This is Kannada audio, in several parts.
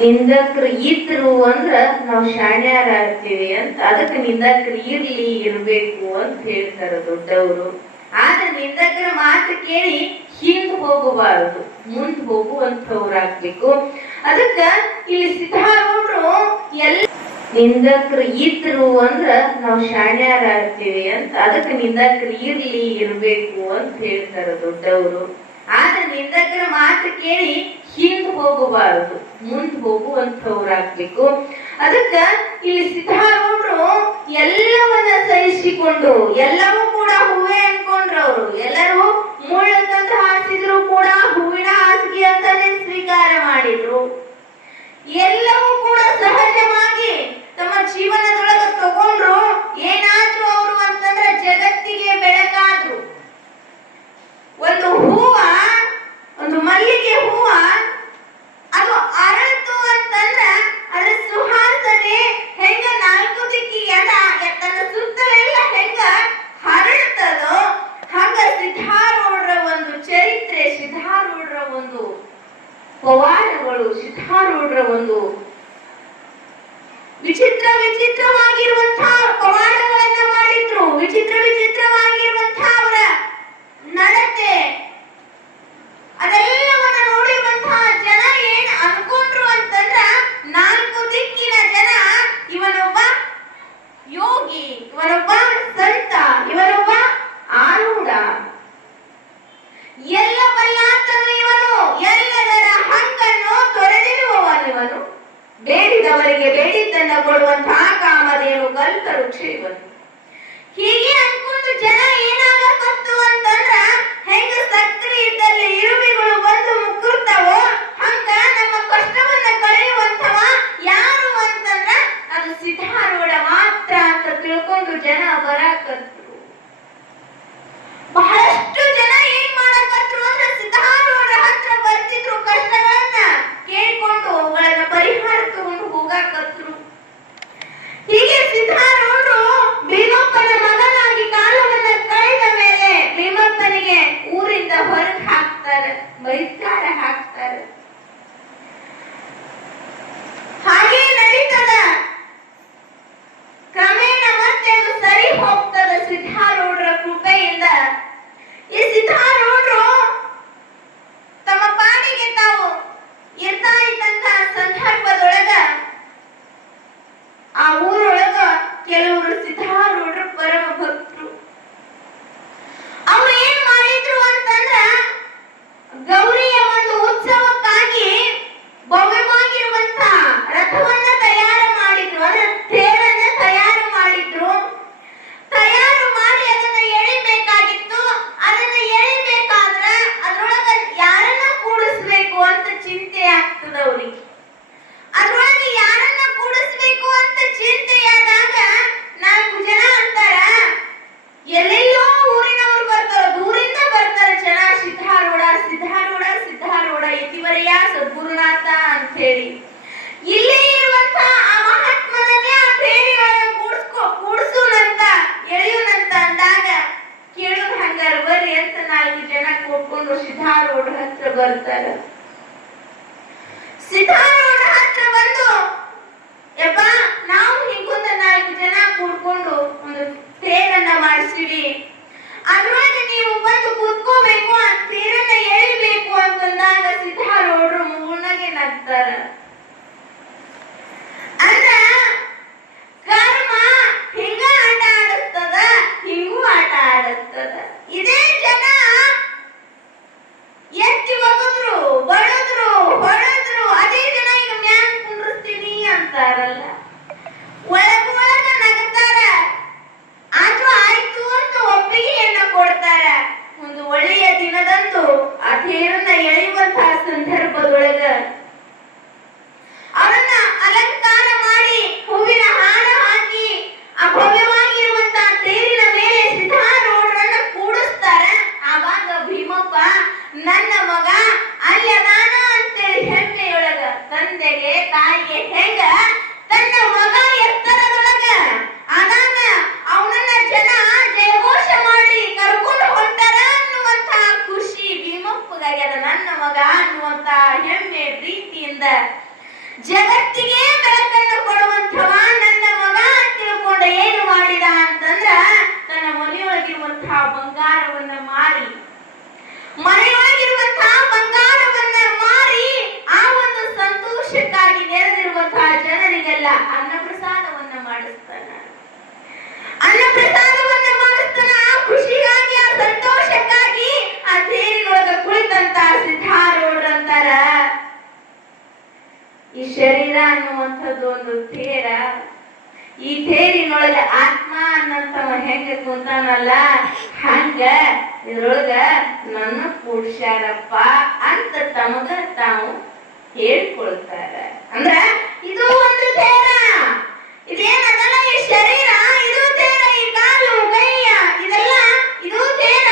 ನಿಂದಕ್ರು ಇದ್ರು ಅಂದ್ರ ನಾವು ಶಾಣ್ಯಾರ ಆಗ್ತೀವಿ ಅಂತ, ಅದಕ್ಕೆ ನಿಂದಕ್ರು ಇರ್ಲಿ ಇರ್ಬೇಕು ಅಂತ ಹೇಳ್ತಾರ ದೊಡ್ಡವರು. ಆದ್ರೆ ನಿಂದಕ್ರ ಮಾತು ಕೇಳಿ ಹಿಂದ್ ಹೋಗಬಾರದು, ಮುಂದ್ ಹೋಗುವಂತವ್ರಾಗ್ಬೇಕು. ಅದಕ್ಕ ಇಲ್ಲಿ ಸಿದ್ಧಾರೂಢರು ಎಲ್ಲ ನಿಂದಕ್ರು ಇದ್ರು ಅಂದ್ರ ನಾವು ಶಾಣ್ಯಾರ ಆಗ್ತೀವಿ ಅಂತ, ಅದಕ್ಕೆ ನಿಂದಕ್ರು ಇರ್ಲಿ ಇರ್ಬೇಕು ಅಂತ ಹೇಳ್ತಾರ ದೊಡ್ಡವರು. ಆದ್ರೆ ನಿಂದಕ್ರ ಮಾತು ಕೇಳಿ ಹಿಂದ್ ಹೋಗಬಾರದು, ಮುಂದ್ ಹೋಗುವಂತವ್ರಾಗ್ಬೇಕು. ಅದಕ್ಕ ಇಲ್ಲಿ ಸಿದ್ಧಾರೂಢರು ಎಲ್ಲವನ್ನ ಸಹಿಸಿಕೊಂಡು, ಎಲ್ಲವೂ ಕೂಡ ಹೂವೇ ಅನ್ಕೊಂಡ್ರು. ಅವರು ಎಲ್ಲರೂ ಮುಳ್ಳಂತ ಹಾಸಿದ್ರು ಕೂಡ ಹೂವಿನ ಹಾಸಿಗೆ ಅಂತಾನೆ ಸ್ವೀಕಾರ ಮಾಡಿದ್ರು. ಎಲ್ಲವೂ ಕೂಡ ಸಹಜವಾಗಿ ತಮ್ಮ ಜೀವನದೊಳಗ ತಗೊಂಡ್ರು. ಏನಾದ್ರು ಅವರು ಅಂತಂದ್ರೆ ಜಗತ್ತಿಗೆ ಬೆಳಕಾದ್ರು. ಒಂದು ಹೂವ, ಒಂದು ಮಲ್ಲಿಗೆ ಹೂವ ಅದು ಅರಳಿತು ಅಂತಂದ್ರ ಅದ್ರ ಸುವಾಸನೆ ಹೆಂಗ ನಾಲ್ಕು ದಿಕ್ಕಿಗೆ ತನ್ನ ಸುತ್ತಲೆಲ್ಲ ಹೆಂಗ ಹರಡ್ತದೋ ಹಂಗ ಸಿದ್ಧಾರೂಢರ ಒಂದು ಚರಿತ್ರೆ, ಸಿದ್ಧಾರೂಢರ ಒಂದು ಪವಾಡಗಳು, ಸಿದ್ಧಾರೂಢರ ಒಂದು ವಿಚಿತ್ರವಾಗಿರುವಂತಹ ಪವಾಡಗಳನ್ನ ಮಾಡಿದ್ರು. ವಿಚಿತ್ರವಾಗಿರುವಂತಹ ಅವರ ನಡತೆ ಅದೆಲ್ಲವನ್ನ ನೋಡಿರುವಂತಹ ಜನ ಏನ್ ಅನ್ಕೊಂಡ್ರು ಅಂತಂದ್ರ, ನಾಲ್ಕು ದಿಕ್ಕಿನ ಜನ ಇವನೊಬ್ಬ ಯೋಗಿ, ಇವನೊಬ್ಬ ಸಂತ, ಇವನೊಬ್ಬ ಆರೂಢ, ಎಲ್ಲ ಬಲ್ಲಾತನು ಇವನು, ಎಲ್ಲದರ ಹಕ್ಕನ್ನು ತೊರೆದಿರುವವನಿವನು, ಬೇಡಿದವರಿಗೆ ಬೇಡಿದ್ದನ್ನ ಕೊಡುವಂತಹ ಕಾಮಧೇನು ಕಲ್ಪವೃಕ್ಷ ಇವನು. ಹೀಗೆ ಅನ್ಕೊಂಡು ಜನ ಏನಾಗತ್ತು ಅಂತಂದ್ರ, ಹೆಂಗ ಸಕ್ರಿ ಇದ್ದಲ್ಲಿ ಇರುವೆಗಳು ಬಂದು ಮುಕ್ಕುರ್ತಾವೋ ಹಂಗ ನಮ್ಮ ಕಷ್ಟವನ್ನ ಕಳೆಯುವಂತವ ಯಾರು ಅಂತಂದ್ರ ಅದು ಸಿದ್ಧಾರೂಢ ಮಾತ್ರ ಅಂತ ತಿಳ್ಕೊಂಡು ಜನ ಬರಾಕತ್ರು. ಬಹಳಷ್ಟು ಜನ ಏನ್ ಮಾಡಕತ್ರು ಅಂದ್ರೆ ಸಿದ್ಧಾರೂಢರ ಹತ್ರ ಬರ್ತಿದ್ರು, ಕಷ್ಟಗಳನ್ನ ಕೇಳ್ಕೊಂಡು ಅವುಗಳನ್ನ ಪರಿಹಾರ ತಗೊಂಡು ಹೋಗಾಕತ್ರು. ಹೀಗೆ ಸಿದ್ಧಾರೂಢರು ಭೀಮಪ್ಪನ ಮಗನಾಗಿ ಕಾಲವನ್ನ ಕಳೆದ ಮೇಲೆ ಭೀಮಪ್ಪನಿಗೆ ಊರಿಂದ ಹೊರಗೆ ಹಾಕ್ತಾರೆ, ಬಹಿಷ್ಕಾರ ಹಾಕ್ತಾರೆ. ಹಾಗೆ ನಡೀತದ. ಕ್ರಮೇಣ ಮತ್ತೆ ಅದು ಸರಿ ಹೋಗ್ತದ ಸಿದ್ಧಾರೂಢರ ಕೃಪೆಯಿಂದ. ಈ ಸಿದ್ಧಾರೂಢರು ತಮ್ಮ ಪಾಡಿಗೆ ತಾವು ಇರ್ತಾ ಇದ್ದಂತ ಸಂದರ್ಭದೊಳಗ ಆ ಊರೊಳಗ ಕೆಲವರು ಸಿದ್ಧಾರೂಢರು ಪರಮ ಭಕ್ತರು. ಅವ್ರು ಏನ್ ಮಾಡಿದ್ರು ಅಂತಂದ್ರ, ಗೌರಿಯ ಒಂದು ಉತ್ಸವಕ್ಕಾಗಿ ಭವ್ಯವಾಗಿರುವಂತ ರಥವನ್ನ ತಯಾರು ಮಾಡಿದ್ರು, ಅದರ ತೇರನ್ನ ತಯಾರು ಮಾಡಿದ್ರು. ತಯಾರು ಮಾಡಿ ಅದನ್ನ ಎಳಿಬೇಕಾಗಿತ್ತು. ಅದನ್ನ ಎಳಿಬೇಕಾದ್ರ ಅದ್ರೊಳಗ ಯಾರನ್ನ ಕೂಡಿಸ್ಬೇಕು ಅಂತ ಚಿಂತೆ ಆಗ್ತದ ಅವ್ರಿಗೆ. ಅದ್ರೊಳಗೆ ಯಾರನ್ನ ಕೂಡಿಸ್ಬೇಕು ಅಂತ ಚಿಂತೆಯಾದಾಗ ನಾಲ್ಕು ಜನ ಅಂತಾರ, ಎಲ್ಲೆಲ್ಲೋ ಊರಿನವ್ರು ಬರ್ತಾರ, ದೂರಿಂದ ಬರ್ತಾರ ಜನ, ಸಿದ್ಧಾರೂಢ ಸಿದ್ಧಾರೂಢ ಸಿದ್ಧಾರೂಢ ಇತಿವರೆಯ ಸದ್ಗುರುನಾಥ ಅಂತ ಹೇಳಿ. ಇಲ್ಲೇ ಇರುವಂತ ಆ ಮಹಾತ್ಮನನ್ನೇ ಆ ಪ್ರೇಮಿಗಳನ್ನ ಕೂಡಿಸುನಂತ ಎಳೆಯುನಂತ ಅಂದಾಗ ಕೇಳೋದು ಹಂಗಾರ ಬರ್ರಿ ಅಂತ ನಾಲ್ಕು ಜನ ಕೂಡ್ಕೊಂಡು ಸಿದ್ಧಾರೂಢ ಹತ್ರ ಬರ್ತಾರ. ಸಿದ್ಧಾರೂಢ ಹತ್ರ ಬಂದು, ಯಪ್ಪ ನಾವು ಹಿಂಗೊಂದು ನಾಲ್ಕು ಜನ ಕೂಡ್ಕೊಂಡು ಒಂದು ತೇರನ್ನ ಮಾಡಿಸ್ತೀವಿ, ಅದ್ರೊಳಗೆ ನೀವು ಬಂದು ಕೂತ್ಕೋಬೇಕು, ಆ ತೇರನ್ನ ಎಳಿಬೇಕು ಅಂತಂದಾಗ ಸಿದ್ಧಾರೂಢರು ಮೂರ್ನಾಗೆ ನಗ್ತಾರ. ಅಂದ್ರ ಕರ್ಮ ಹಿಂಗ ಆಟ ಆಡಿಸ್ತದ, ಹಿಂಗೂ ಆಟ ಆಡಿಸ್ತದ. ಇದೇ ಜನ ಎತ್ತಿ ಒಗದ್ರು, ಬಡದ್ರು, ಹೊಡೆದ್ರು, ಅದೇ ಜನ ಈಗ ಮ್ಯಾನ್ ಕುಂಡ್ರಿಸ್ತೀನಿ ಅಂತಾರಲ್ಲ, ಒಳಗ ನಗ್ತಾರ. ಆದ್ರೂ ಆಯ್ತು ಅಂತ ಒಪ್ಪಿಗೆಯನ್ನ ಕೊಡ್ತಾರ. ಒಂದು ಒಳ್ಳೆಯ ದಿನದಂದು ಆ ತೇರನ್ನ ಎಳೆಯುವಂತಹ ಸಂದರ್ಭದೊಳಗ ಅವರನ್ನ ಅಲಂಕಾರ ಮಾಡಿ ಹೂವಿನ ಹಾರ ಹಾಕಿ ಆ ಭವ್ಯವಾಗಿರುವಂತಹ ತೇರಿನ ಮೇಲೆ ಸಿದ್ಧಾರೂಢರನ್ನ ಕೂಡಿಸ್ತಾರ. ಆವಾಗ ಭೀಮಪ್ಪ ನನ್ನ ಮಗ ಅಲ್ಯದಾನ ಅಂತೇಳಿ ಹೆಮ್ಮೆಯೊಳಗ, ತಂದೆಗೆ ತಾಯಿಗೆ ಹೆಂಗ ತನ್ನ ಮಗ ಎತ್ತರದೊಳಗ ಅದಾನ ಅವನನ್ನ ಜನ ಜಯಘೋಷ ಮಾಡಿ ಕರ್ಕೊಂಡು ಹೊಂಟಾರ ಅನ್ನುವಂತಹ ಖುಷಿ ಭೀಮಪ್ಪಗಾಗ್ಯದ. ನನ್ನ ಮಗ ಅನ್ನುವಂತಹ ಹೆಮ್ಮೆ ಪ್ರೀತಿಯಿಂದ ಜಗತ್ತಿಗೆ ಬೆಳಕನ್ನು ಕೊಡುವಂಥವ ನನ್ನ ಮಗ ಅಂತ ತಿಳ್ಕೊಂಡು ಏನು ಮಾಡಿದ ಅಂತಂದ್ರ ತನ್ನ ಮನೆಯೊಳಗಿರುವಂತಹ ಬಂಗಾರವನ್ನ ಮಾರಿ ಆ ಒಂದು ಸಂತೋಷಕ್ಕಾಗಿ ನೆರೆದಿರುವಂತಹ ಜನರಿಗೆಲ್ಲ ಅನ್ನಪ್ರಸಾದವನ್ನ ಮಾಡಿಸ್ತಾನ. ಆ ಖುಷಿಗಾಗಿ, ಆ ಸಂತೋಷಕ್ಕಾಗಿ ಆ ತೇರಿನೊಳಗ ಕುಳಿತಂತ ಸಿದ್ಧಾರೂಢರು ಅಂತಾರ, ಈ ಶರೀರ ಅನ್ನುವಂಥದ್ದು ಒಂದು ತೇರ. ಈ ತೇರಿನೊಳಗ ಆತ್ಮ ಅನ್ನಂತವ ಹೆಂಗ ಕುಂತಾನಲ್ಲ ಹಂಗ ಇದ್ರೊಳಗ ನನ್ನ ಕೂಡ್ಸ್ಯಾರಪ್ಪ ಅಂತ ತಮಗ ತಾವು ಹೇಳ್ಕೊಳ್ತಾರ. ಅಂದ್ರ ಇದು ಒಂದು ತೇರ. ಇದೇನದಲ್ಲ ಈ ಶರೀರ, ಇದು ತೇರ. ಈ ಕಾಲು ಕೈಯ ಇದೆಲ್ಲ ಇದು ತೇರ.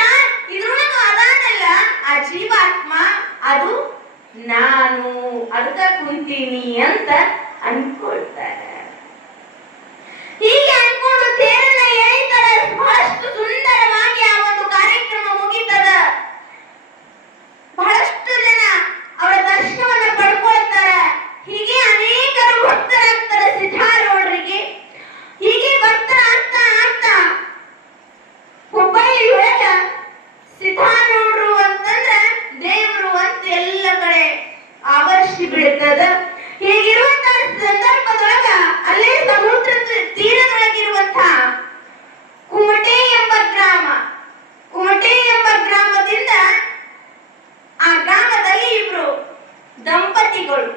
ಇದ್ರೊಳಗ ಅದಾನಲ್ಲ ಆ ಜೀವಾತ್ಮ, ಅದು ನಾನು ಅದಕ್ಕ ಕುಂತೀನಿ ಅಂತ ಅನ್ಕೊಳ್ತಾರೆ. ಹೀಗೆ ಅನ್ಕೊಂಡು ತೇರನ್ನ ಎಳಿತಾರೆ. ಬಹಳಷ್ಟು ಸುಂದರವಾಗಿ ಆ ಒಂದು ಕಾರ್ಯಕ್ರಮ ಮುಗಿತದ. ಬಹಳಷ್ಟು ಜನ ಅವರ ದರ್ಶನವನ್ನ ಪಡ್ಕೊಳ್ತಾರೆ. ಹೀಗೆ ಅನೇಕರು ಭಕ್ತರಾಗ್ತಾರೆ ಸಿದ್ಧಾರೂಢರಿಗೆ. ಹೀಗೆ ಭಕ್ತರಾಗ್ತಾ ಆಗ್ತಾ ಹುಬ್ಬಳ್ಳಿ ಒಳಗ ಸಿದ್ಧಾರೂಢರು ಅಂತಂದ್ರೆ ದೇವರು ಅಂತ ಎಲ್ಲ ಕಡೆ ಆವರಿಸಿ ಬಿಡ್ತದ. ಹೀಗಿರುವಂತಹ ಸಂದರ್ಭದೊಳಗ ಅಲ್ಲೇ ಸಮುದ್ರ ತೀರದೊಳಗಿರುವಂತಹ ಕುಮಟೆ ಎಂಬ ಗ್ರಾಮದಿಂದ ಆ ಗ್ರಾಮದಲ್ಲಿ ಇಬ್ರು ದಂಪತಿಗಳು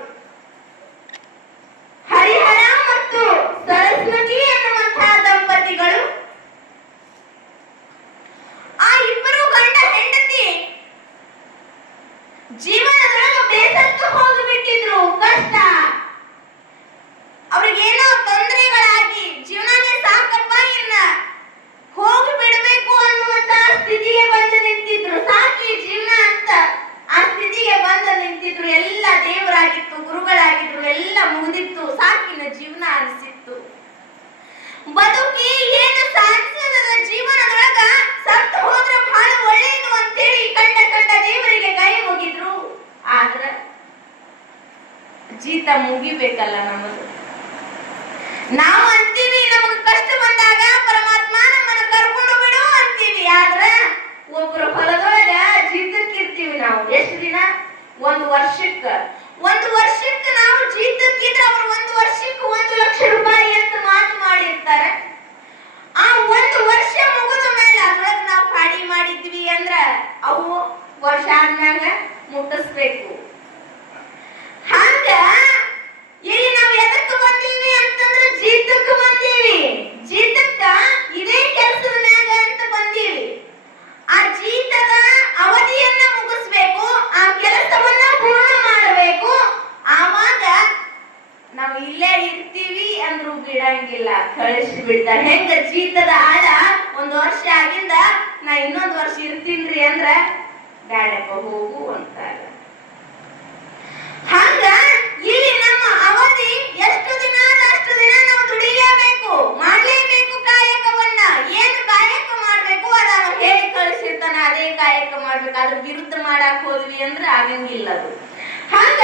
ಹರಿಹರ ಮತ್ತು ಸರಸ್ವತಿ ಎನ್ನುವಂತಹ ದಂಪತಿಗಳು, ಆ ಇಬ್ಬರು ಗಂಡ ಹೆಂಡತಿ ಜೀವನದೊಳಗೆ ಬೇಸತ್ತು ಹೋಗಿಬಿಟ್ಟಿದ್ರು. ಕಷ್ಟ, ಅವ್ರಿಗೇನೋ ತೊಂದರೆಗಳಾಗಿ ಜೀವನನೇ ಸಾಕಪ್ಪ, ಇನ್ನ ಹೋಗಿ ಬಿಡಬೇಕು ಅನ್ನುವಂತಹ ಸ್ಥಿತಿಗೆ ಬಂದು ನಿಂತಿದ್ರು. ಸಾಕಿ ಜೀವನ ಅಂತ ಆ ಸ್ಥಿತಿಗೆ ಬಂದು ನಿಂತಿದ್ರು. ಎಲ್ಲ ದೇವರಾಗಿತ್ತು, ಗುರುಗಳಾಗಿದ್ರು, ಎಲ್ಲ ಮುಗಿದಿತ್ತು, ಸಾಕಿನ ಜೀವನ ಅನಿಸಿತ್ತು. ಬದುಕಿ ಏನು ಸಾಧಿಸದ ಜೀವನದೊಳಗ ಸತ್ತು ಹೋದ್ರೆ ಬಹಳ ಒಳ್ಳೆಯದು ಅಂತೇಳಿ ಕಂಡ ದೇವರಿಗೆ ಕೈ ಮುಗಿದ್ರು. ಆದ್ರ ಜೀತ ಮುಗಿಬೇಕಲ್ಲ ನಮ್ಮದು. ನಾವು ಅಂತೀವಿ ನಮಗ್ ಕಷ್ಟ ಬಂದಾಗ ಪರಮಾತ್ಮ ನಮ್ಮನ್ನ ಕರ್ಕೊಂಡು ಬಿಡು ಅಂತೀವಿ. ಆದ್ರ ಒಬ್ಬರ ಹೊಲದೊಳಗ ಜೀತಕ್ಕಿರ್ತೀವಿ ನಾವು. ಎಷ್ಟು ದಿನ? ಒಂದು ವರ್ಷಕ್ಕೆ ನಾವು ಜೀತಕ್ಕಿದ್ರೆ ಅವ್ರು 1 ವರ್ಷಕ್ಕೆ 1 ಲಕ್ಷ ರೂಪಾಯಿ ಅಂತ ಮಾತು ಮಾಡಿರ್ತಾರೆ. ಆ 1 ವರ್ಷ ಮುಗಿದ ಮೇಲೆ ಅದ್ರೊಳಗೆ ನಾವು ಕಾಡಿ ಮಾಡಿದ್ವಿ ಅಂದ್ರ ಅವು ವರ್ಷ ಆದ್ಮ್ಯಾಗ ಮುಟ್ಟಿಸ್ಬೇಕು. ಹಂಗ ಇಲ್ಲಿ ನಾವು ಎದಕ್ಕೆ ಬಂದೀವಿ ಅಂತಂದ್ರೆ ಜೀತಕ್ಕೆ ಬಂದೀವಿ. ಜೀತಕ್ಕ ಇದೇ ಕೆಲಸದ ಮ್ಯಾಗ ಅಂತ ಬಂದೀವಿ. ಆ ಜೀತದ ಅವಧಿಯನ್ನ ಮುಗಿಸ್ಬೇಕು, ಆ ಕೆಲಸವನ್ನ ಪೂರ್ಣ ಮಾಡಬೇಕು. ಆವಾಗ ನಾವು ಇಲ್ಲೇ ಇರ್ತೀವಿ ಅಂದ್ರೂ ಬಿಡಂಗಿಲ್ಲ, ಕಳಿಸಿ ಬಿಡ್ತಾರೆ. ಹೆಂಗ ಜೀತದ ಆಳ 1 ವರ್ಷ ಆಗಿಂದ ನಾ ಇನ್ನೊಂದು ವರ್ಷ ಇರ್ತೀನ್ರಿ ಅಂದ್ರ ಬ್ಯಾಡಪ್ಪ ಹೋಗು ಅಂತಾರ. ಹಂಗ ಇಲ್ಲಿ ನಮ್ಮ ಅವಧಿ ಎಷ್ಟು ದಿನ ಅಷ್ಟು ದಿನ ನಾವು ದುಡಿಯಬೇಕು, ಮಾಡಲೇಬೇಕು ಕಾಯಕವನ್ನ. ಏನು ಕಾಯಕ ಮಾಡ್ಬೇಕು ಅದನ್ನು ಹೇಳಿ ಕಳಿಸಿರ್ತಾನೆ, ಅದೇ ಕಾಯಕ ಮಾಡ್ಬೇಕು. ಅದ್ರ ವಿರುದ್ಧ ಮಾಡಕ್ ಹೋದ್ವಿ ಅಂದ್ರೆ ಆಗಂಗಿಲ್ಲ ಅದು. ಹಂಗ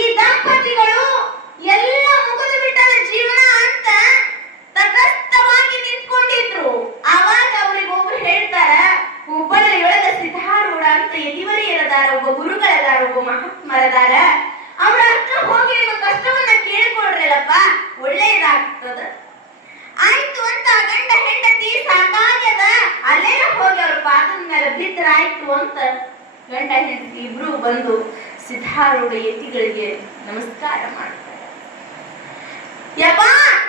ಈ ದಂಪತಿಗಳು ಎಲ್ಲ ಮುಗಿದು ಬಿಟ್ಟದ ಜೀವನ ಅಂತ ತಟಸ್ಥವಾಗಿ ನಿಂತ್ಕೊಂಡಿದ್ರು. ಆವಾಗ ಅವ್ರಿಗೆ ಒಬ್ರು ಹೇಳ್ತಾರ, ಹುಬ್ಬಳ್ಳಿಯೊಳಗ ಸಿದ್ಧಾರೂಢ ಅಂತ ಯತಿವರಿಯರದಾರ, ಒಬ್ಬ ಗುರುಗಳದಾರ, ಒಬ್ಬ ಮಹಾತ್ಮರದಾರ. ಅವ್ರ ಹತ್ರ ಹೋಗಿ ನಿಮ್ಮ ಕಷ್ಟವನ್ನ ಕೇಳ್ಕೊಡ್ರಲ್ಲಪ್ಪ, ಒಳ್ಳೇದಾಗ್ತದ. ಆಯ್ತು ಅಂತ ಗಂಡ ಹೆಂಡತಿ ಸಾಕಾಗ್ಯದ, ಅಲ್ಲೇ ಹೋಗಿ ಅವ್ರ ಪಾದದ ಮೇಲೆ ಬಿದ್ದರಾಯ್ತು ಅಂತ ಗಂಡ ಹೆಂಡತಿ ಇಬ್ರು ಬಂದು ಸಿದ್ಧಾರೂಢ ಯತಿಗಳಿಗೆ ನಮಸ್ಕಾರ ಮಾಡ್ತಾರೆ. ಯಪ್ಪ,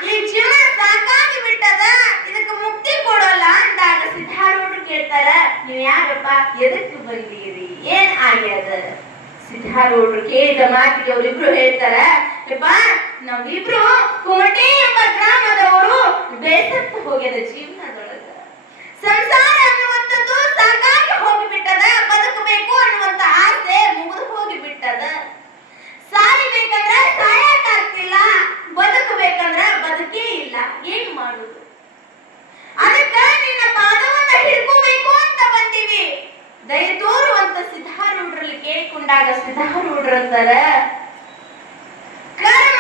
ಈ ಜೀವನ ಸಾಕಾಗಿ ಬಿಟ್ಟದ, ಇದಕ್ಕೆ ಮುಕ್ತಿ ಕೊಡೋಲ್ಲ ಅಂದಾಗ ಸಿದ್ಧಾರೂಢರು ಕೇಳ್ತಾರ, ನೀವ್ ಯಾರಪ್ಪ, ಎದಕ್ಕೆ ಬಂದೀರಿ, ಏನ್ ಆಗ್ಯದ? ಸಿದ್ಧಾರೂಢರು ಕೇಳಿದ ಮಾತಿಗೆ ಅವರಿಬ್ರು ಹೇಳ್ತಾರ, ಯಪ್ಪ ನಾವಿಬ್ರು ಕುಮಟೆ ಎಂಬ ಗ್ರಾಮದವರು ಬೇಸತ್ತು ಹೋಗ್ಯದ ಜೀವನದೊಳಗ. ಸಂಸಾರ ಅನ್ನುವಂಥದ್ದು ಸಾಕಾಗಿ ಹೋಗಿಬಿಟ್ಟದ, ಬದುಕಬೇಕು ಅನ್ನುವಂತ ಆಸೆ ಮುಗಿದು ಹೋಗಿಬಿಟ್ಟದ. ಸಾಯಬೇಕಂದ್ರ ಸಾಯಕ್ಕಾಗ್ತಿಲ್ಲ, ಬದುಕಬೇಕಂದ್ರ ಬದುಕೇ ಇಲ್ಲ, ಏನ್ ಮಾಡುದು? ಅದಕ್ಕ ನಿನ್ನ ಪಾದವನ್ನ ಹಿಡ್ಕೋಬೇಕು ಅಂತ ಬಂದೀವಿ, ದಯ ತೋರು ಅಂತ ಸಿದ್ಧಾರೂಢರಲ್ಲಿ ಕೇಳಿಕೊಂಡಾಗ ಸಿದ್ಧಾರೂಢರಂತಾರ, ಕರ್ಮ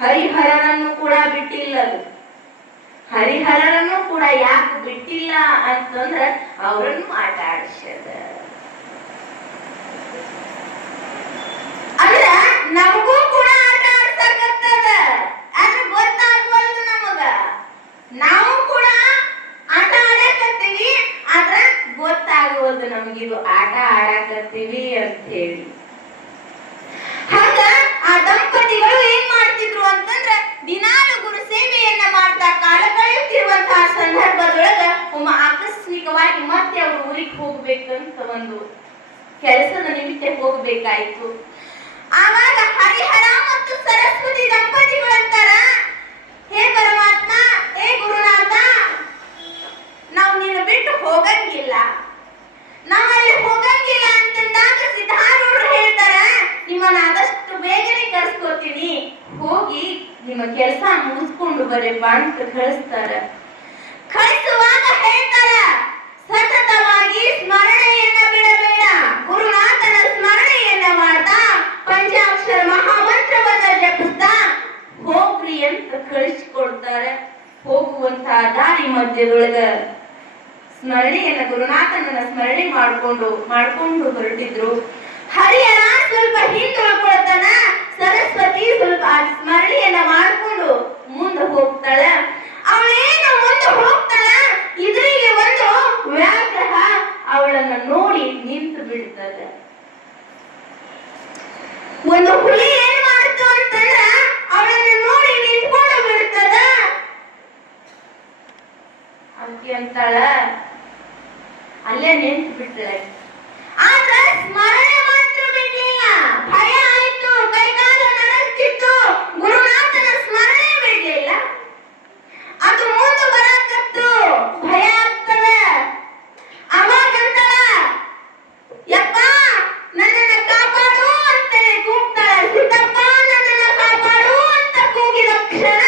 ಹರಿಹರನನ್ನು ಕೂಡ ಬಿಟ್ಟಿಲ್ಲ ಅದು. ಹರಿಹರನನ್ನು ಕೂಡ ಯಾಕೆ ಬಿಟ್ಟಿಲ್ಲ ಅಂತಂದ್ರ ಅವರನ್ನು ಆಟ ಆಡಿಸ್ಯದ. ಅಂದ್ರ ನಮಗೂ ಕೂಡ ಆಟ ಆಡ್ಸಕತ್ತದ, ಆದ್ರೆ ಗೊತ್ತಾಗ್ಬಾರ್ದು ನಮಗ. ನಾವು ಕೂಡ ಆಟ ಆಡಕತ್ತೀವಿ, ಆದ್ರ ಗೊತ್ತಾಗುವುದು ನಮಗಿದು ಆಟ ಆಡಕತ್ತೀವಿ ಅಂತ ಹೇಳಿ. ಹಾಗ ಆ ದಂಪತಿಗಳು ಏನ್ ಮಾಡ್ತಿದ್ರು ಅಂತಂದ್ರ ದಿನಾಲು ಗುರು ಸೇವೆಯನ್ನ ಮಾಡ್ತಾ ಕಾಲ ಕಳೆಯುತ್ತಿರುವಂತಹ ಸಂದರ್ಭದೊಳಗ ಆಕಸ್ಮಿಕವಾಗಿ ಮತ್ತೆ ಅವ್ರ ಊರಿಗೆ ಹೋಗ್ಬೇಕಂತ ಒಂದು ಕೆಲಸದ ನಿಮಿತ್ತ ಹೋಗ್ಬೇಕಾಯ್ತು. ಆವಾಗ ಹರಿಹರ ಮತ್ತು ಸರಸ್ವತಿ ದಂಪತಿಗಳು ಅಂತಾರ, ಹೇ ಪರಮಾತ್ಮ, ಹೇ ಗುರುನಾಥ, ನಾವು ನಿನ್ನ ಬಿಟ್ಟು ಹೋಗಂಗಿಲ್ಲ, ನಾವಲ್ಲಿ ಹೋಗಂಗಿಲ್ಲ ಅಂತಂದಾಗ ಸಿದ್ಧಾರೂಢರು ಹೇಳ್ತಾರ, ನಿಮ್ಮನ್ನ ಆದಷ್ಟು ಬೇಗನೆ ಕರ್ಸ್ಕೊತೀನಿ, ಹೋಗಿ ನಿಮ್ಮ ಕೆಲಸ ಮುಗಿಸ್ಕೊಂಡು ಬರೇಪ್ಪ ಅಂತ ಕಳಿಸ್ತಾರ. ಕಳಿಸುವಾಗ ಹೇಳ್ತಾರ, ಸತತವಾಗಿ ಸ್ಮರಣೆಯನ್ನ ಬಿಡಬೇಡ, ಗುರುನಾಥನ ಸ್ಮರಣೆಯನ್ನ ಮಾಡ್ತಾ ಪಂಚಾಕ್ಷರ ಮಹಾಮಂತ್ರವನ್ನ ಜಪಿಸ್ತಾ ಹೋಗ್ರಿ ಅಂತ ಕಳಿಸಿಕೊಡ್ತಾರೆ. ಹೋಗುವಂತಹ ದಾರಿ ಮಧ್ಯದೊಳಗ ಸ್ಮರಣೆಯನ್ನ ಗುರುನಾಥನನ್ನ ಸ್ಮರಣೆ ಮಾಡ್ಕೊಂಡು ಹೊರಟಿದ್ರು. ಹರಿಹರ ಸ್ವಲ್ಪ ಹಿಂದುಳ್ಕೊಳ್ತಾನ, ಸರಸ್ವತಿ ಸ್ವಲ್ಪ ಸ್ಮರಣೆಯನ್ನ ಮಾಡ್ಕೊಂಡು ಮುಂದೆ ಹೋಗ್ತಾಳ. ಅವಳೇನು ಮುಂದೆ ಹೋಗ್ತಾಳ, ಇದ್ರಿಗೆ ಒಂದು ವ್ಯಾಘ್ರ ಅವಳನ್ನ ನೋಡಿ ನಿಂತು ಬಿಡ್ತದೆ. ಒಂದು ಹುಲಿ ಏನ್ ಮಾಡ್ತು ಅಂತಂದ್ರ ಅವಳನ್ನ ನೋಡಿ ನಿಂತ್ಕೊಂಡು ಬಿಡ್ತದ. ಅಕ್ಕಿ ಅಂತಾಳ, ಅಲ್ಲೇ ನಿಂತು ಬಿಡ್ತಾಳೆ. ಆದ್ರೆ ಸ್ಮರಣೆ ಮಾತ್ರ ಬಿಡ್ಲಿಲ್ಲ. ಭಯ ಆಯ್ತು, ಕೈಕಾಲ ನಡಕ್ತಿತ್ತು, ಗುರುನಾಥನ ಸ್ಮರಣೆ ಬಿಡ್ಲಿಲ್ಲ. ಅದು ಮುಂದೆ ಬರಕತ್ತು, ಭಯ ಆಗ್ತದೆ. ಅವಾಗಂತಾಳ, ಯಪ್ಪ ನನ್ನನ್ನ ಕಾಪಾಡು ಅಂತ ಕೂಗ್ತಾಳ. ಸಿದ್ದಪ್ಪ ನನ್ನನ್ನ ಕಾಪಾಡು ಅಂತ ಕೂಗಿದ ಕ್ಷಣ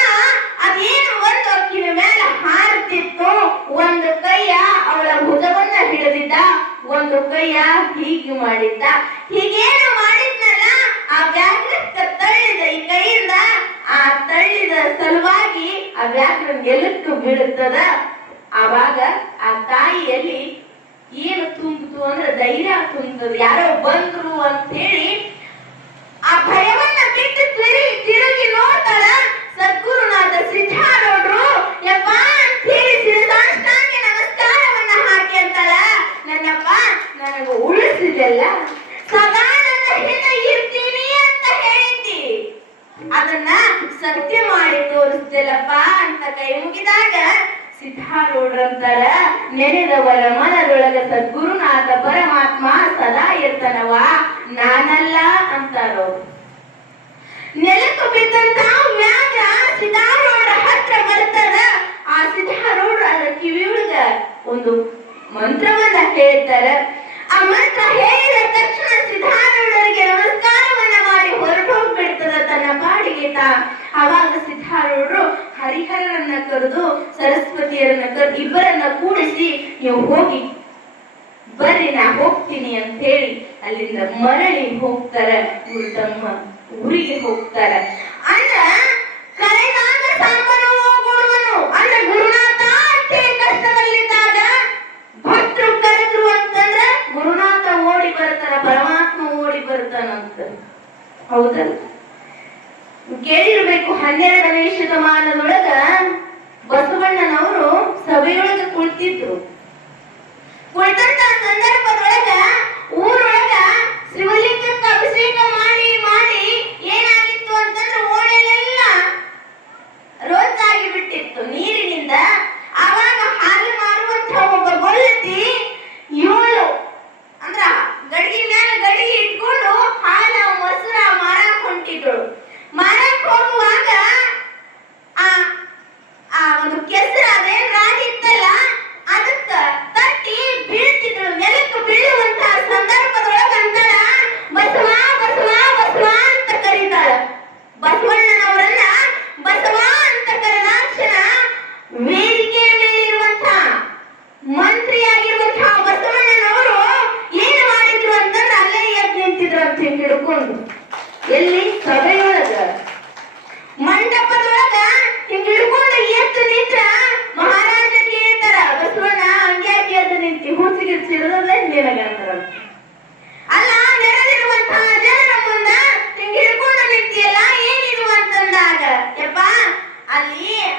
ಅದೇನು ಒಂದು ಕಿವಿ ಮೇಲೆ ಹಾರುತ್ತಿತ್ತು. ಒಂದು ಕೈಯ ಅವಳ ಭುಜವನ್ನ ಹಿಡಿದಿದ್ದ, ಒಂದು ಕೈಯ ಹೀಗೆ ಮಾಡಿದ್ದ. ಹೀಗೇನು ಮಾಡಿದ್ನಲ್ಲ, ಆ ವ್ಯಾಘ್ರಕ್ಕೆ ತಳ್ಳಿದ ಈ ಕೈಯಿಂದ, ಆ ತಳ್ಳಿದ ಸಲುವಾಗಿ ಆ ವ್ಯಾಘ್ರ ನೆಲಕ್ಕೆ ಬೀಳುತ್ತದ. ಆವಾಗ ಆ ತಾಯಿಯಲ್ಲಿ ಏನು ತುಂಬಿತು ಅಂದ್ರೆ ಧೈರ್ಯ ತುಂಬಿತದ. ಯಾರೋ ಬಂದ್ರು ಅಂತ ಹೇಳಿ ಆ ಭಯವನ್ನ ಬಿಟ್ಟು ತಿರುಗಿ ನೋಡ್ತಾಳ. ಸದ್ಗುರುನಾಥ ಸಿದ್ಧಾರೂಢರು ಯಪ್ಪ ಅಂತ ಹೇಳಿ ಸಿರಿದಾಷ್ಟಾಂಗ ನಮಸ್ಕಾರವನ್ನ ಹಾಕಿ ಅಂತಾಳ, ನನ್ನಪ್ಪ ನನಗೆ ಉಳಿಸಿದೆಲ್ಲ, ಸದಾ ನನ್ನ ಹಿಂದೆ ಇರ್ತೀನಿ ಅಂತ ಹೇಳಿದ್ದಿ, ಅದನ್ನ ಸತ್ಯ ಮಾಡಿ ತೋರಿಸ್ತಿಲ್ಲಪ್ಪ ಅಂತ ಕೈ ಮುಗಿದಾಗ ಸಿದ್ಧಾರೂಢರಂತಾರ, ನೆನೆದವರ ಮನದೊಳಗ ಸದ್ಗುರುನಾಥ ಪರಮಾತ್ಮ ಸದಾ ಇರ್ತಾನವ, ನಾನಲ್ಲ ಅಂತಾರೋ. ನೆಲಕ್ಕೆ ಬಿದ್ದಂತ ವ್ಯಾಘ್ರ ಸಿದ್ಧಾರೂಢರ ಹತ್ರ ಬರ್ತದ. ಆ ಸಿದ್ಧಾರೂಢ ಅದರ ಕಿವಿಯೊಳಗ ಒಂದು ಮಂತ್ರವನ್ನ ಹೇಳ್ತಾರ. ಆ ಮಂತ್ರ ಹೇಳಿದ ತಕ್ಷಣ ಸಿದ್ಧಾರೂಢರಿಗೆ ನಮಸ್ಕಾರವನ್ನ ಮಾಡಿ ಹೊರಟು ಹೋಗ್ಬಿಡ್ತದ ತನ್ನ ಪಾಡಿಗೆ ತಾ. ಆವಾಗ ಸಿದ್ಧಾರೂಢರು ಹರಿಹರನನ್ನ ಕರೆದು ಸರಸ್ವತಿಯರನ್ನ ಕರೆದು ಇಬ್ಬರನ್ನ ಕೂಡಿಸಿ, ನೀವು ಹೋಗಿ ಬರ್ರಿ ನಾ ಹೋಗ್ತೀನಿ ಅಂತ ಹೇಳಿ ಅಲ್ಲಿಂದ ಮರಳಿ ಹೋಗ್ತಾರ. ಇವರು ತಮ್ಮ ಊರಿಗೆ ಹೋಗ್ತಾರ. ಅಂದ್ರ ಕರೆದಾಗ ಸಾಂಬನು ಕೊಡುವನು, ಅಂದ್ರೆ ಗುರುನಾಥ ಅಂತೇಳಿ ಕಷ್ಟದಲ್ಲಿದ್ದಾಗ ಭಕ್ತರು ಕರೆದ್ರು ಅಂತಂದ್ರ ಗುರುನಾಥ ಓಡಿ ಬರ್ತಾರ, ಪರಮಾತ್ಮ ಓಡಿ ಬರ್ತಾನಂತ. ಹೌದಲ್ಲ? ಕೇಳಿರ್ಬೇಕು, 12ನೇ ಶತಮಾನದೊಳಗ ಬಸವಣ್ಣನವರು ಸಭೆಯೊಳಗ ಕುಳಿತಿದ್ರು. ಕುಳಿತಂತ ಸಂದರ್ಭದೊಳಗ ಊರೊಳಗ ಶಿವಲಿಂಗಕ್ಕೆ ಅಭಿಷೇಕ ಮಾಡಿ ಮಾಡಿ ಏನಾಗಿತ್ತು ಅಂತಂದ್ರೆ ಓಣೆಲೆಲ್ಲ ರೋಜಾಗಿ ಬಿಟ್ಟಿತ್ತು ನೀರಿನಿಂದ. ಆವಾಗ ಹಾಲು ಮಾರುವಂತಹ ಒಬ್ಬ ಗೊಲ್ಲತಿ 7 ಅಂದ್ರ ಗಡಿಗೆ ಮ್ಯಾಲ ಗಡಿಗೆ ಇಟ್ಕೊಂಡು ಹಾಲ ಮೊಸರ ಮಾರಕ್ ಹೊಂಟಿದ್ರು. ಮಾರಕ್ ಹೋಗುವಾಗ ಆ ಒಂದು ಕೆಸರು ಅದೇನ್ ರಾಗಿತ್ತಲ್ಲ ಅದಕ್ಕ ತಟ್ಟಿ ಬೀಳ್ತಿದ್ರು. ನೆಲಕ್ಕೆ ಬೀಳುವಂತಹ ಸಂದರ್ಭದೊಳಗ ಅಂತಾರ, ಬಸವ ಬಸವ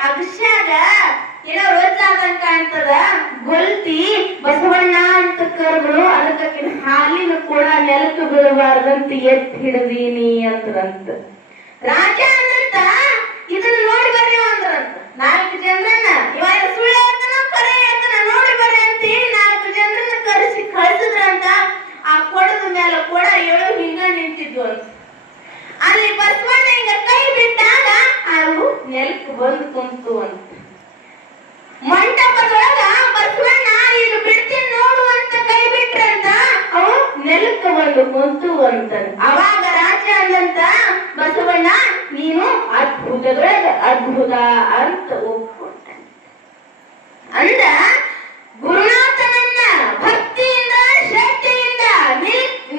ಅಗಸ್ಯಾಗ ಏನೋ ರೋಜಾದಂಗ ಕಾಣ್ತದ, ಗೊಲ್ತಿ ಬಸವಣ್ಣ ಅಂತ ಕರೆದ್ರು, ಅದಕ್ಕೆ ಹಾಲಿನ ಕೂಡ ನೆಲಕ್ಕೆ ಬೀಳಬಾರ್ದಂತ ಎತ್ತಿ ಹಿಡಿದೀನಿ ಅಂದ್ರಂತ. ರಾಜ ಅಂದ್ರಂತ ಇದನ್ನ ನೋಡಿ ಬರ್ರಿ ಅಂದ್ರಂತ. 4 ಜನರನ್ನ ಇವಾಗ ಸುಳ್ಳು ಹೇಳ್ತಾನ ಕರೆ ಹೇಳ್ತಾನ ನೋಡಿ ಬರ್ರಿ ಅಂತ ಹೇಳಿ 4 ಜನರನ್ನ ಕರೆಸಿ ಕಳಿಸಿದ್ರಂತ. ಆ ಕೊಡದ ಮೇಲೆ ಕೂಡ 7 ಹಿಂಗ ನಿಂತಿದ್ವು ಅಂತ. ಅಲ್ಲಿ ಬಸವಣ್ಣ ಹಿಂಗ ಕೈ ಬಿಟ್ಟಾಗ ಅವು ನೆಲಕ್ಕೆ ಬಂದು ಕುಂತು ಅಂತ. ಮಂಟಪದೊಳಗ ಬಸವಣ್ಣ ಈಗ ಬಿಡ್ತೀನಿ ನೋಡು ಅಂತ ಕೈ ಬಿಟ್ರಂತ, ಅವು ನೆಲಕ್ಕೆ ಬಂದು ಕುಂತು ಅಂತ. ಅವಾಗ ರಾಜ ಅಂದಂತ ಬಸವಣ್ಣ ನೀನು ಅದ್ಭುತದೊಳಗ ಅದ್ಭುತ ಅಂತ ಒಪ್ಕೊಂಡ. ಅಂದ ಗುರುನಾಥನನ್ನ ಭಕ್ತಿಯಿಂದ ಶ್ರದ್ಧೆಯಿಂದ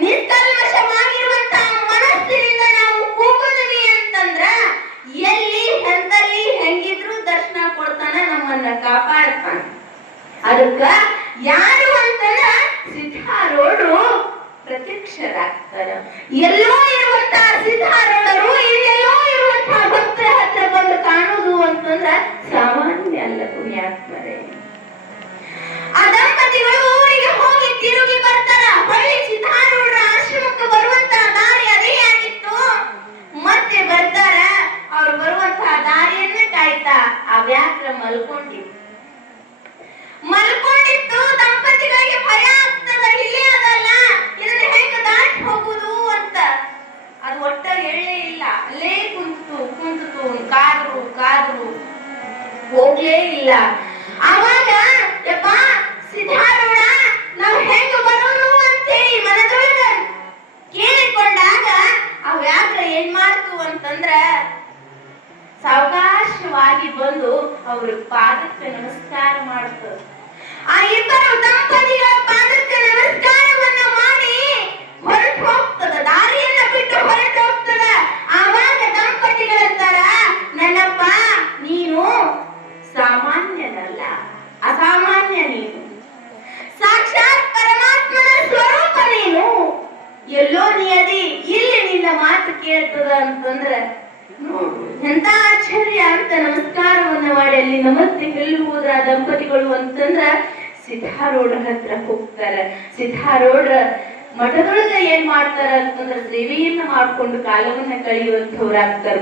ನಿಷ್ಕಲ್ಮಶವಾಗಿರುವಂತಹ ಮನಸ್ಸಿನಿಂದ ನಾವು ಕೂಗಿದ್ವಿ ಅಂತಂದ್ರ ಎಲ್ಲಿ ಎಂತಲ್ಲಿ ಹೆಂಗಿದ್ರು ದರ್ಶನ ಕೊಡ್ತಾನ, ನಮ್ಮನ್ನ ಕಾಪಾಡ್ತಾನ. ಅದಕ್ಕ ಯಾರು ಅಂತಂದ್ರ ಸಿದ್ಧಾರೂಢರು ಪ್ರತ್ಯಕ್ಷರಾಗ್ತಾರ. ಎಲ್ಲೋ ಇರುವಂತಹ ಸಿದ್ಧಾರೂಢರು ಇನ್ನೆಲ್ಲೋ ಇರುವಂತಹ ಭಕ್ತರ ಹತ್ರ ಬಂದು ಕಾಣುವುದು ಅಂತಂದ್ರ ಸಾಮಾನ್ಯ ಅಲ್ಲ ಪುಣ್ಯಾತ್ಮರೇ. ಆ ದಂಪತಿಗಳು ಊರಿಗೆ ಹೋಗಿ ತಿರುಗಿ ಬರ್ತಾರ. ಹೊಳ್ಳಿ ಸಿದ್ಧಾರೂಢರ ಆಶ್ರಮಕ್ಕೆ ಬರುವಂತಹ ದಾರಿ ಅದೇ ಆಗಿತ್ತು. ಮತ್ತೆ ಬರ್ತಾರ. ಅವ್ರು ಬರುವಂತಹ ದಾರಿಯನ್ನ ಕಾಯ್ತಾ ಆ ವ್ಯಾಘ್ರ ಮಲ್ಕೊಂಡಿತ್ತು. ದಂಪತಿಗಳಿಗೆ ಭಯ ಆಗ್ತದ, ಇಲ್ಲೇ ಅದಲ್ಲ ಇದನ್ನ ಹೆಂಗ ದಾಟಿ ಹೋಗುದು ಅಂತ. ಅದು ಒಟ್ಟ ಹೇಳೇ ಇಲ್ಲ, ಅಲ್ಲೇ ಕುಂತು ಕಾದ್ರು ಹೋಗ್ಲೇ ಇಲ್ಲ. ಅವಾಗ ಯಪ್ಪ ಸಿದ್ಧಾರೂಢ ನಾವ್ ಹೆಂಗ ಬರೋನು ಅಂತೇಳಿ ಮನದೊಳಗ ಕೇಳಿಕೊಂಡಾಗ ಆ ವ್ಯಾಘ್ರ ಏನ್ ಮಾಡ್ತು ಅಂತಂದ್ರ ಸಾವಕಾಶವಾಗಿ ಬಂದು ಅವ್ರ ಪಾದಕ್ಕೆ ನಮಸ್ಕಾರ ಮಾಡ್ತದ. ಆ ಇಬ್ಬರು ದಂಪತಿಗಳ ಪಾದಕ್ಕೆ ನಮಸ್ಕಾರವನ್ನ ಮಾಡಿ ಹೊರಟು ಹೋಗ್ತದ, ದಾರಿಯನ್ನ ಬಿಟ್ಟು ಹೊರಟು ಹೋಗ್ತದ. ಆವಾಗ ದಂಪತಿಗಳಂತಾರ, ನನ್ನಪ್ಪ ನೀನು ಸಾಮಾನ್ಯನಲ್ಲ, ಅಸಾಮಾನ್ಯ ನೀನು, ಸಾಕ್ಷಾತ್ ಪರಮಾತ್ಮನ ಸ್ವರೂಪ ನೀನು. ಎಲ್ಲೋ ನೀದಿ ಇಲ್ಲಿ ನಿನ್ನ ಮಾತು ಕೇಳ್ತದ ಅಂತಂದ್ರ ನೋಡು ಎಂತ ಆಶ್ಚರ್ಯ ಅಂತ ನಮಸ್ಕಾರವನ್ನ ಮಾಡಿ ಅಲ್ಲಿ ನಮಸ್ತೆ ಹೇಳುವುದ್ರ ದಂಪತಿಗಳು ಅಂತಂದ್ರ ಸಿದ್ಧಾರೂಢರ ಹತ್ರ ಹೋಗ್ತಾರ. ಸಿದ್ಧಾರೂಢ ಮಠದೊಳಗ ಏನ್ ಮಾಡ್ತಾರ ಅಂತಂದ್ರ ಸೇವೆಯನ್ನ ಮಾಡ್ಕೊಂಡು ಕಾಲವನ್ನ ಕಳೆಯುವಂತವ್ರಾಗ್ತಾರ.